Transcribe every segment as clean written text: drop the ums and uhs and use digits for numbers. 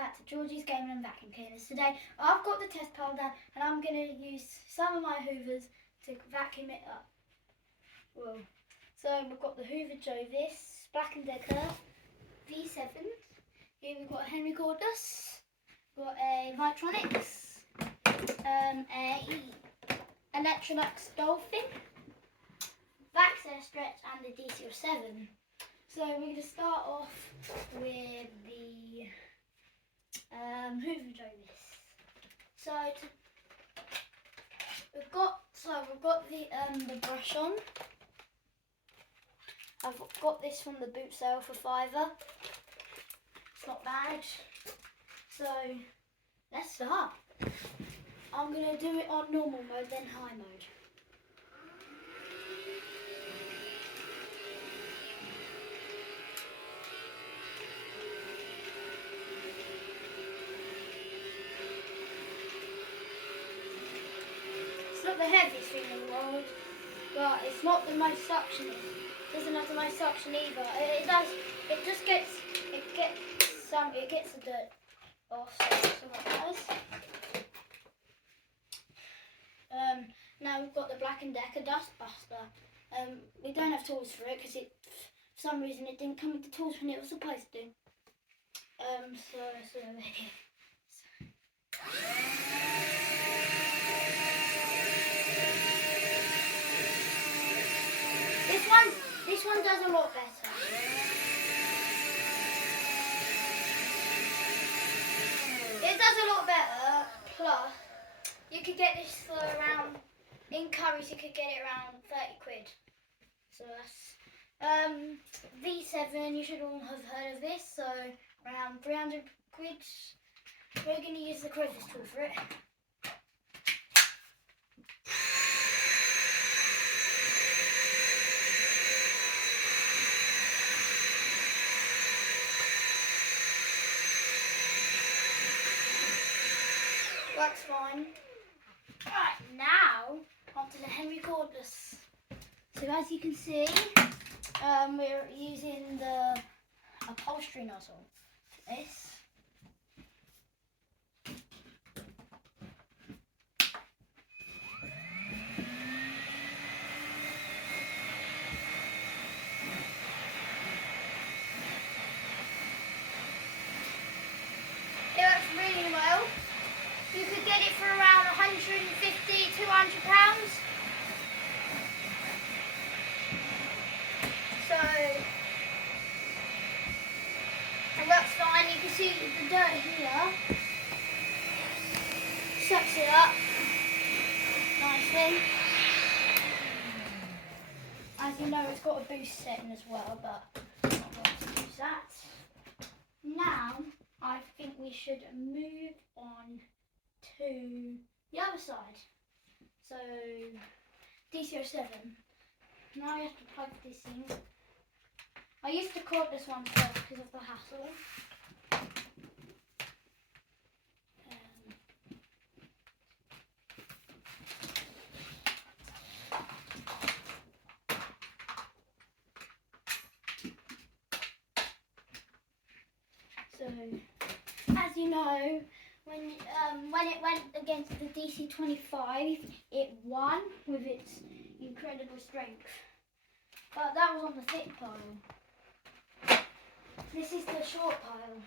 back to Georgie's Gaming and Vacuum Cleaners. Today I've got the test pile down and I'm going to use some of my hoovers to vacuum it up. Whoa. So we've got the Hoover Jovis, Black & Decker, V7. Here we've got a Henry Cordless, we've got a Electrolux, a Electrolux Dolphin, Vax Stretch and the DC07. So we're going to start off with the Hoover Jovis. So we've got the brush on. I've got this from the boot sale for £5. It's not bad. So let's start. I'm going to do it on normal mode, then high mode. It's not the heaviest thing in the world, but it's not the most suction. It doesn't have the most suction either. It does. It just gets. It gets the dirt off. So that's what it does. Now we've got the Black & Decker Dust Buster. We don't have tools for it because for some reason it didn't come with the tools when it was supposed to. This one does a lot better. It does a lot better. Plus, you could get this for around, in Currys you could get it around 30 quid. So that's V7. You should all have heard of this. So around 300 quid. We're going to use the crevice tool for it. That's fine. Right, now onto the Henry Cordless. So as you can see, we're using the upholstery nozzle for this. It works really well. You could get it for around £150, £200. So, and that's fine. You can see the dirt here. Sucks it up nicely. As you know, it's got a boost setting as well, but I'm not going to use that. Now, I think we should move on to the other side. So DC07. Now you have to plug this in. I used to cord this one first because of the hassle. So as you know, when it went against the DC25, it won with its incredible strength. But that was on the thick pile. This is the short pile.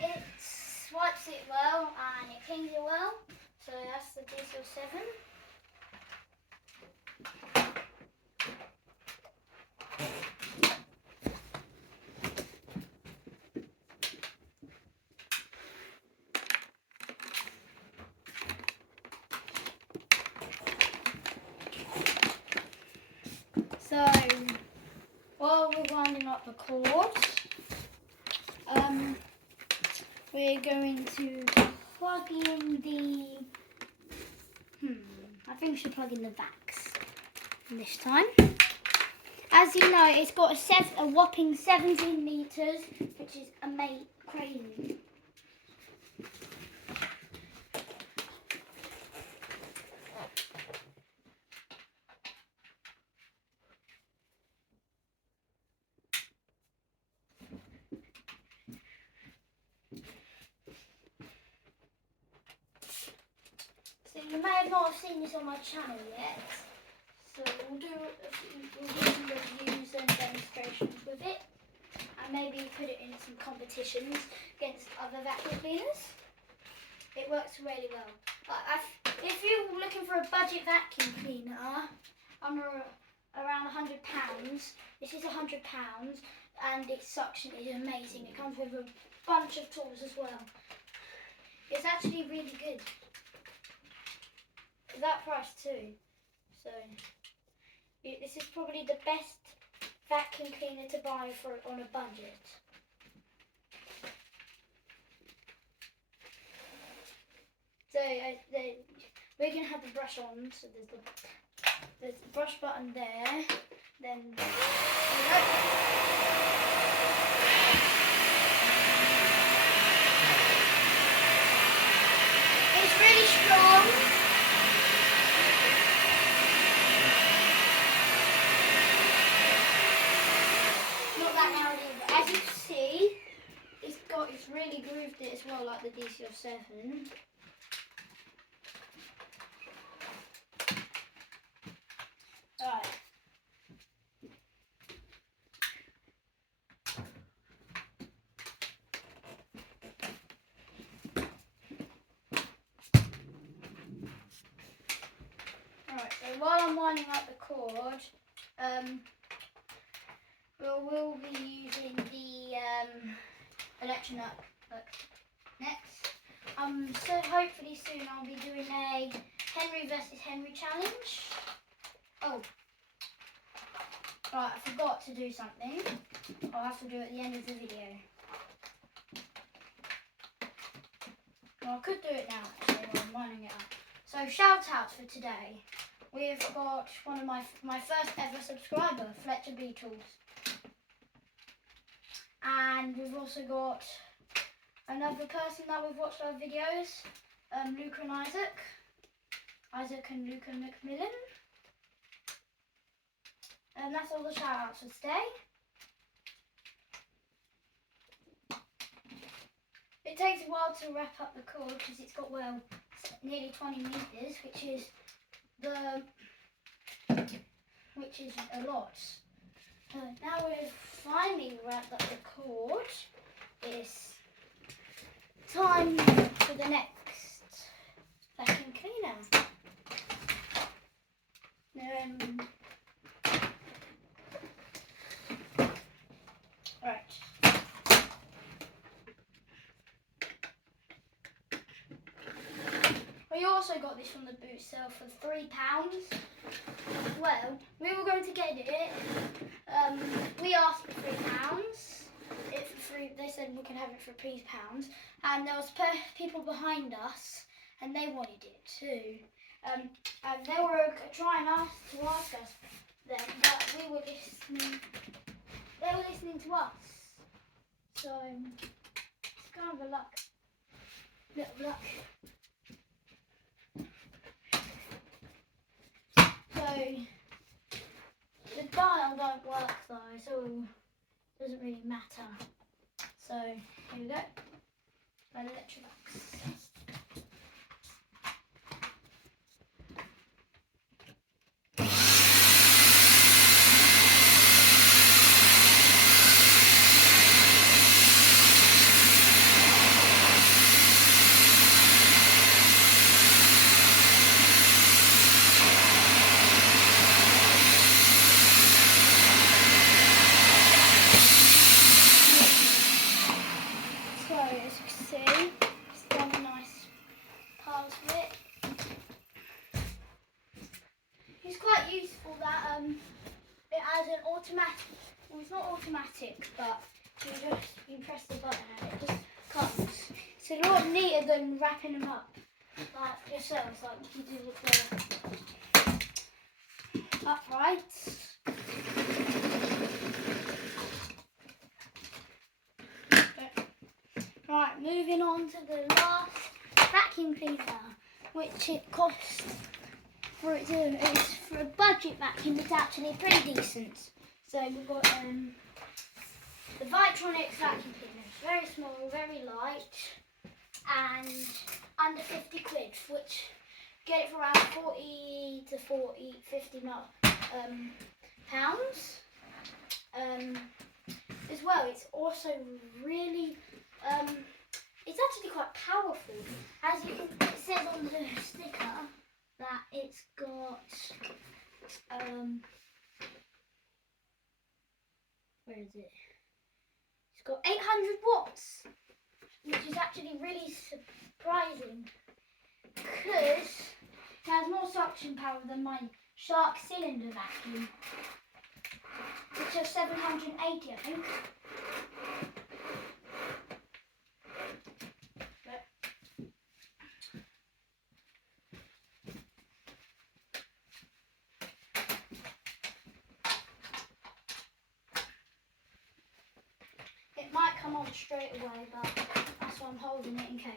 It swipes it well and it cleans it well. So that's the DC07. So while we're winding up the cord, we're going to plug in the, I think we should plug in the vacs this time. As you know, it's got a whopping 17 litres, which is crazy. So you may not have seen this on my channel yet. So we'll do some reviews and demonstrations with it, and maybe put it in some competitions against other vacuum cleaners. It works really well. If you're looking for a budget vacuum cleaner under around £100, this is £100, and its suction is amazing. It comes with a bunch of tools as well. It's actually really good for that price too. So this is probably the best vacuum cleaner to buy on a budget. So we're going to have the brush on, so there's the brush button there, then it's really strong. As you can see, it's really grooved it as well, like the DC07. Right. Right, so while I'm winding up the cord, we'll be using the Electrolux next. So hopefully soon I'll be doing a Henry versus Henry challenge. Oh, right, I forgot to do something. I'll have to do it at the end of the video. Well, I could do it now actually while I'm winding it up. So shout outs for today. We've got one of my first ever subscriber, Fletcher Beatles. And we've also got another person that we've watched our videos, Luca and Isaac. Isaac and Luca Macmillan. And that's all the shout outs for today. It takes a while to wrap up the cord because it's got, well, nearly 20 meters, which is a lot. Now we've finally wrapped up the cord. It's time for the next vacuum cleaner. Right. We also got this from the boot sale for £3. Well, we were going to get it. We asked for £3. They said we could have it for £3, and there was people behind us, and they wanted it too. And they were trying to ask us then, but we were listening. They were listening to us, so it's kind of a little luck. So the dial don't work though, so it doesn't really matter. So here we go, Electrolux. Useful that it has an automatic, well it's not automatic, but you press the button and it just comes. It's a lot neater than wrapping them up. like yourselves, like you do with the uprights. Right, moving on to the last vacuum cleaner, which it costs for it to, it's for a budget vacuum, it's actually pretty decent. So we've got the Electrolux vacuum cleaner. It's very small, very light, and under 50 quid, which get it for around 40 to 50 pounds. As well, it's also really, it's actually quite powerful. As you can, it says on the sticker that it's got, where is it? It's got 800 watts, which is actually really surprising because it has more suction power than my Shark cylinder vacuum, which has 780, I think. It might come on straight away, but that's why I'm holding it in case.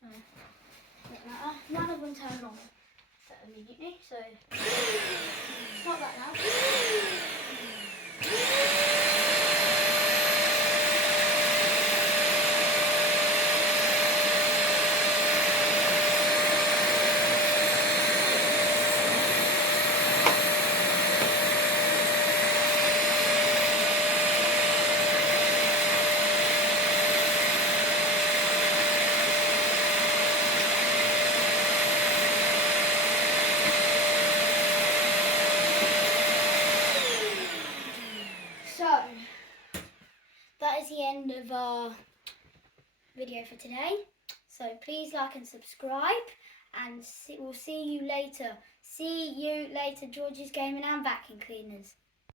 Doesn't matter. None of them turn on immediately, so it's not that loud. So, that is the end of our video for today. So please like and subscribe, and we'll see you later. See you later, George's Gaming and Vacuum Cleaners.